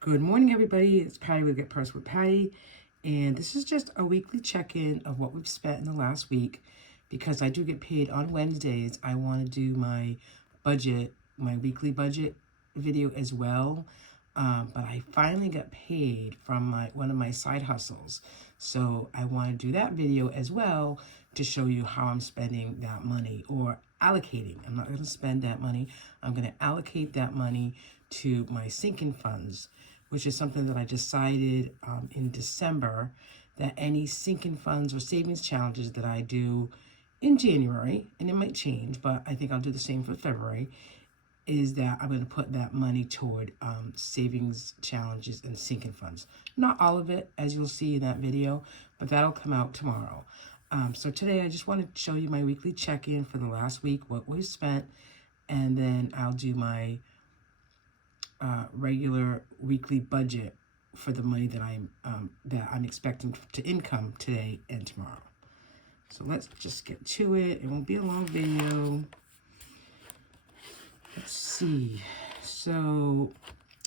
Good morning, everybody. It's Patty with Get Purse with Patty, and this is just a weekly check-in of what we've spent in the last week. Because I do get paid on Wednesdays, I want to do my budget, my weekly budget video as well. But I finally got paid from one of my side hustles, so I want to do that video as well to show you how I'm spending that money or allocating. I'm not going to spend that money. I'm going to allocate that money to my sinking funds, which is something that I decided in December, that any sinking funds or savings challenges that I do in January, and it might change, but I think I'll do the same for February, is that I'm going to put that money toward savings challenges and sinking funds. Not all of it, as you'll see in that video, but that'll come out tomorrow. So today I just want to show you my weekly check-in for the last week, what we've spent, and then I'll do my regular weekly budget for the money that I'm expecting to income today and tomorrow. So let's just get to it. It won't be a long video. Let's see. So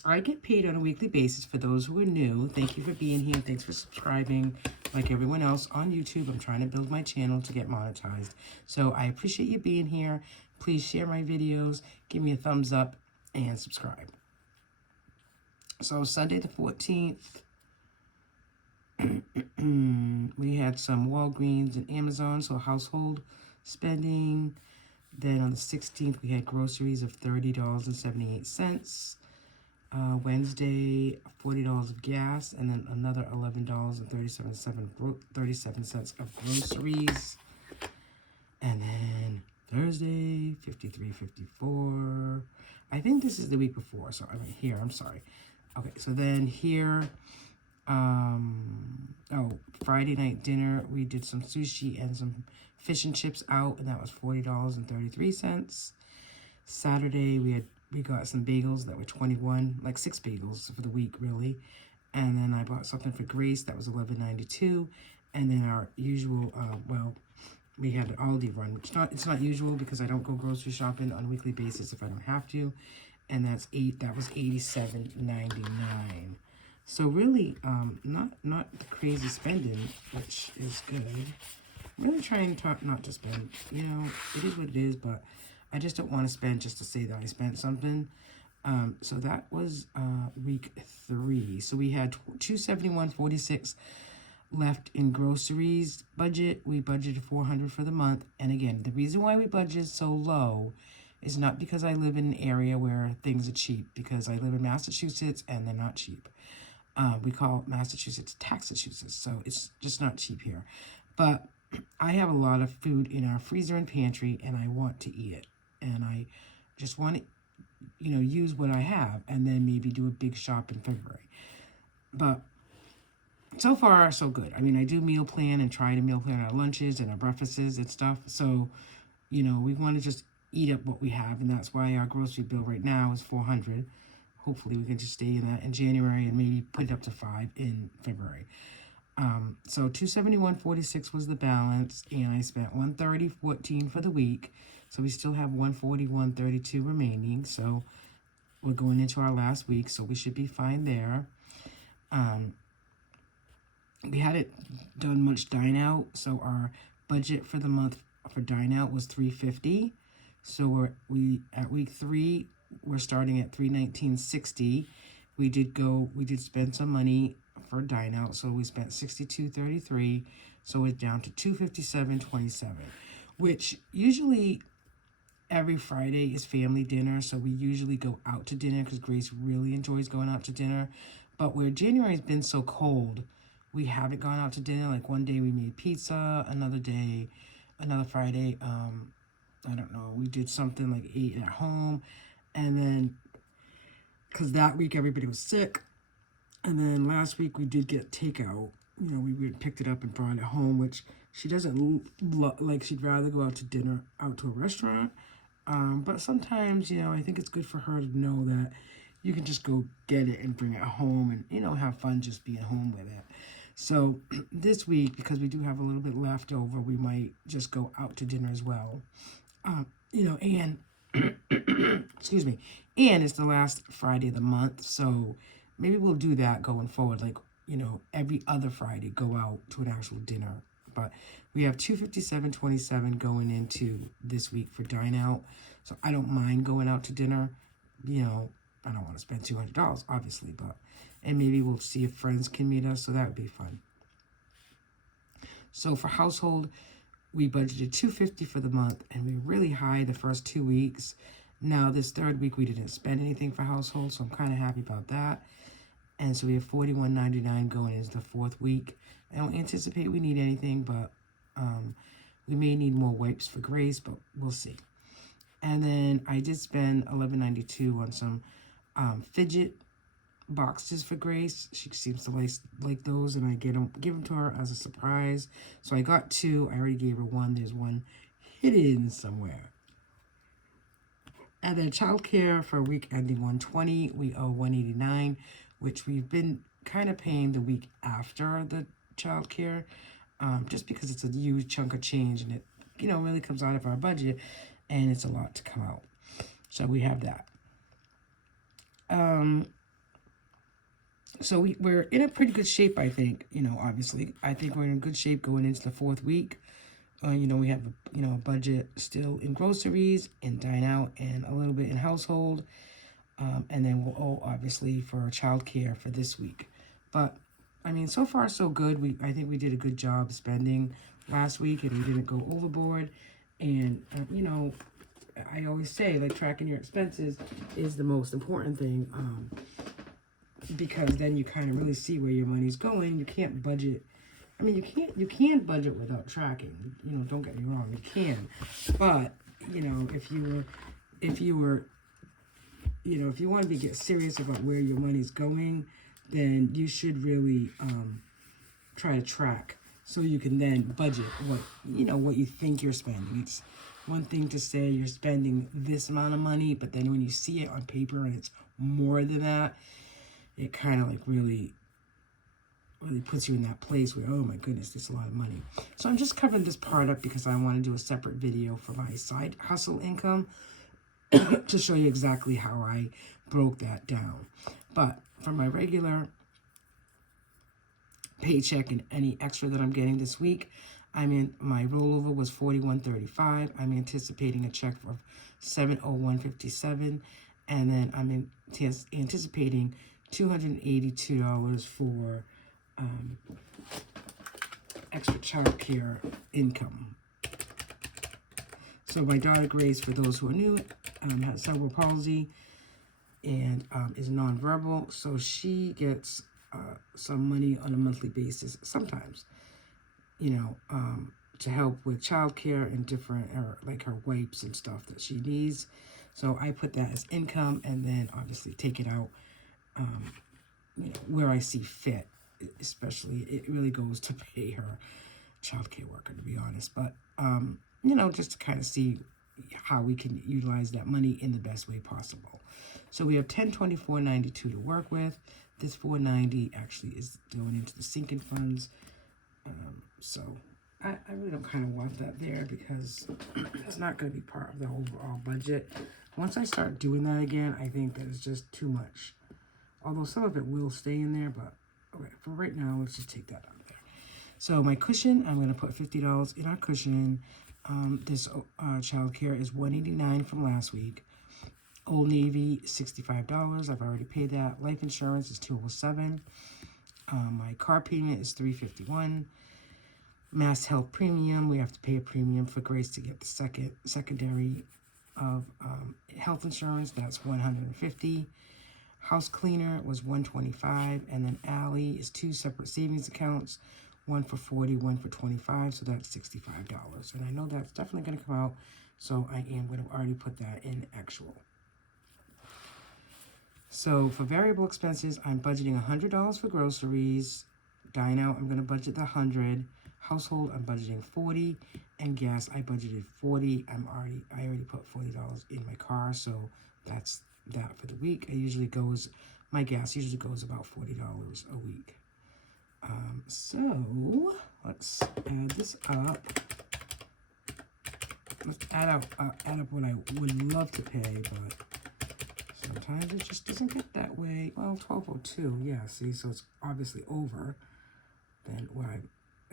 I get paid on a weekly basis. For those who are new, thank you for being here. Thanks for subscribing. Like everyone else on YouTube, I'm trying to build my channel to get monetized. So I appreciate you being here. Please share my videos, give me a thumbs up, and subscribe. So Sunday the 14th, we had some Walgreens and Amazon, so household spending. Then on the 16th, we had groceries of $30.78. Wednesday, $40 of gas, and then another $11.37 of groceries. And then Thursday, $53.54. I think this is the week before, so I'm here. I'm sorry. Okay, so then here, Friday night dinner, we did some sushi and some fish and chips out, and that was $40.33. Saturday, we got some bagels that were 21, like 6 bagels for the week, really. And then I bought something for Grace that was $11.92. And then our usual, we had an Aldi run, which it's not usual because I don't go grocery shopping on a weekly basis if I don't have to. And that was $87.99. So really, not the crazy spending, which is good. I'm really trying not to spend. You know, it is what it is, but I just don't want to spend just to say that I spent something. So that was week 3. So we had $271.46 left in groceries budget. We budgeted $400 for the month. And again, the reason why we budgeted so low is not because I live in an area where things are cheap, because I live in Massachusetts and they're not cheap. We call Massachusetts Taxachusetts, so it's just not cheap here. But I have a lot of food in our freezer and pantry, and I want to eat it. And I just want to, use what I have, and then maybe do a big shop in February. But so far, so good. I mean, I do meal plan and try to meal plan our lunches and our breakfasts and stuff. So, we want to just eat up what we have, and that's why our grocery bill right now is $400. Hopefully we can just stay in that in January and maybe put it up to $5 in February. So $271.46 was the balance, and I spent $130.14 for the week. So we still have $141.32 remaining. So we're going into our last week, so we should be fine there. We hadn't done much dine out, so our budget for the month for dine out was $350. So we at week 3, we're starting at $319.60. We did spend some money for dine out, so we spent $62.33. So it's down to $257.27, which usually every Friday is family dinner. So we usually go out to dinner because Grace really enjoys going out to dinner. But where January has been so cold, we haven't gone out to dinner. Like one day we made pizza, another Friday, I don't know, we did something like ate at home. And then, because that week everybody was sick. And then last week we did get takeout. We picked it up and brought it home, which she doesn't like. She'd rather go out to dinner, out to a restaurant. But sometimes, I think it's good for her to know that you can just go get it and bring it home and, have fun just being home with it. So this week, because we do have a little bit left over, we might just go out to dinner as well. And excuse me, and it's the last Friday of the month, so maybe we'll do that going forward. Like, you know, every other Friday, go out to an actual dinner. But we have $257.27 going into this week for dine out. So I don't mind going out to dinner. You know, I don't want to spend $200, obviously, but, and maybe we'll see if friends can meet us. So that would be fun. So for household, we budgeted $250 for the month, and we were really high the first 2 weeks. Now this third week, we didn't spend anything for household, so I'm kind of happy about that. And so we have $41.99 going into the fourth week. I don't anticipate we need anything, but we may need more wipes for Grace, but we'll see. And then I did spend $11.92 on some fidget boxes for Grace. She seems to like those, and I give them to her as a surprise. So I got 2. I already gave her 1. There's 1 hidden somewhere. And then childcare for week ending 1/20, we owe $189, which we've been kind of paying the week after the childcare, just because it's a huge chunk of change, and it, you know, really comes out of our budget, and it's a lot to come out. So we have that. So we're in a pretty good shape, I think. You know, obviously, I think we're in good shape going into the fourth week. You know, we have, you know, a budget still in groceries and dine out and a little bit in household. And then we'll owe, obviously, for childcare for this week. But, I mean, so far, so good. I think we did a good job spending last week, and we didn't go overboard. And, you know, I always say, like, tracking your expenses is the most important thing, because then you kind of really see where your money's going. You can't budget. I mean, you can budget without tracking. You know, don't get me wrong, you can. But, you know, if you were, you know, if you want to get serious about where your money's going, then you should really try to track, so you can then budget what you think you're spending. It's one thing to say you're spending this amount of money, but then when you see it on paper and it's more than that, it kind of like really puts you in that place where, oh my goodness, this is a lot of money. So I'm just covering this part up because I want to do a separate video for my side hustle income to show you exactly how I broke that down. But for my regular paycheck and any extra that I'm getting this week, my rollover was $41.35. I'm anticipating a check for $701.57, and then I'm anticipating $282 for extra child care income. So my daughter Grace, for those who are new, has cerebral palsy and is nonverbal, so she gets some money on a monthly basis sometimes, you know, to help with childcare and different, like her wipes and stuff that she needs. So I put that as income, and then obviously take it out, you know, where I see fit. Especially, it really goes to pay her childcare worker, to be honest. But you know, just to kind of see how we can utilize that money in the best way possible. So we have $1024.92 to work with. This $490 actually is going into the sinking funds. So I really don't kind of want that there, because it's not going to be part of the overall budget. Once I start doing that again, I think that it's just too much. Although some of it will stay in there, but okay, for right now, let's just take that out of there. So my cushion, I'm going to put $50 in our cushion. This childcare is $189 from last week. Old Navy, $65. I've already paid that. Life insurance is $207. My car payment is $351. Mass Health premium, we have to pay a premium for Grace to get the secondary of health insurance. That's $150. House cleaner was $125, and then Allie is 2 separate savings accounts, one for $40, one for $25, so that's $65. And I know that's definitely going to come out, so I am going to already put that in actual. So for variable expenses, I'm budgeting $100 for groceries. Dine out, I'm going to budget the $100. Household, I'm budgeting $40, and gas, I budgeted $40. I already put $40 in my car, so that's that for the week. My gas usually goes about $40 a week. So let's add this up. Let's add up what I would love to pay, but so sometimes it just doesn't get that way. Well, 1202, yeah, see, so it's obviously over than what I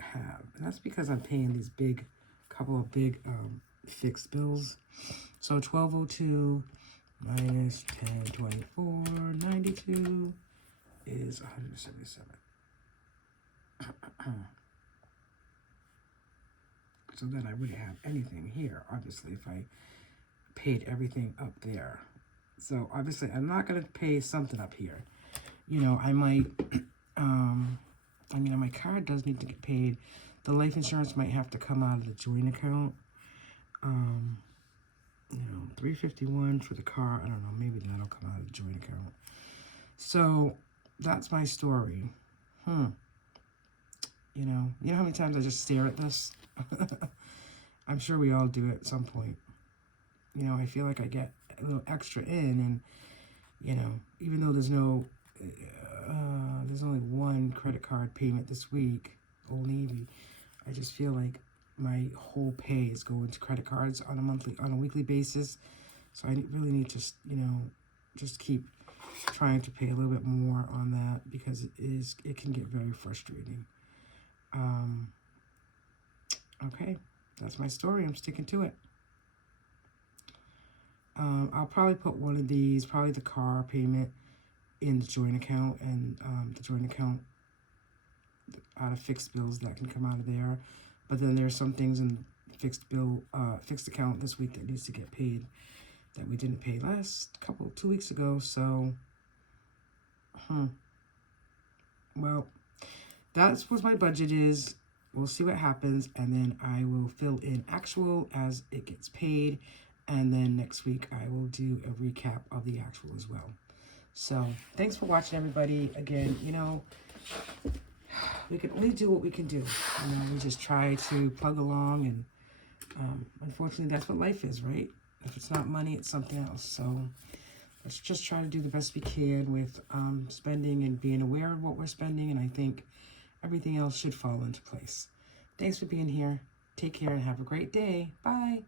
have. And that's because I'm paying these couple of big fixed bills. So 1202 minus 1024, 92 is 177. So then I wouldn't have anything here, obviously, if I paid everything up there. So obviously I'm not going to pay something up here. You know, I might, I mean, my card does need to get paid. The life insurance might have to come out of the joint account. You know, $351 for the car. I don't know, maybe that'll come out of the joint account. So that's my story. You know how many times I just stare at this? I'm sure we all do it at some point. You know, I feel like I get a little extra in, and, you know, even though there's only one credit card payment this week, Old Navy, I just feel like my whole pay is going to credit cards on a weekly basis. So I really need to, you know, just keep trying to pay a little bit more on that, because it can get very frustrating. Okay, that's my story. I'm sticking to it. I'll probably put one of these, probably the car payment, in the joint account, and the joint account out of fixed bills that can come out of there. But then there's some things in fixed account this week that needs to get paid that we didn't pay 2 weeks ago. So, well, that's what my budget is. We'll see what happens, and then I will fill in actual as it gets paid, and then next week I will do a recap of the actual as well. So thanks for watching, everybody. Again, you know, we can only do what we can do. You know, we just try to plug along, and unfortunately that's what life is, right? If it's not money, it's something else. So let's just try to do the best we can with spending and being aware of what we're spending, and I think everything else should fall into place. Thanks for being here. Take care and have a great day. Bye.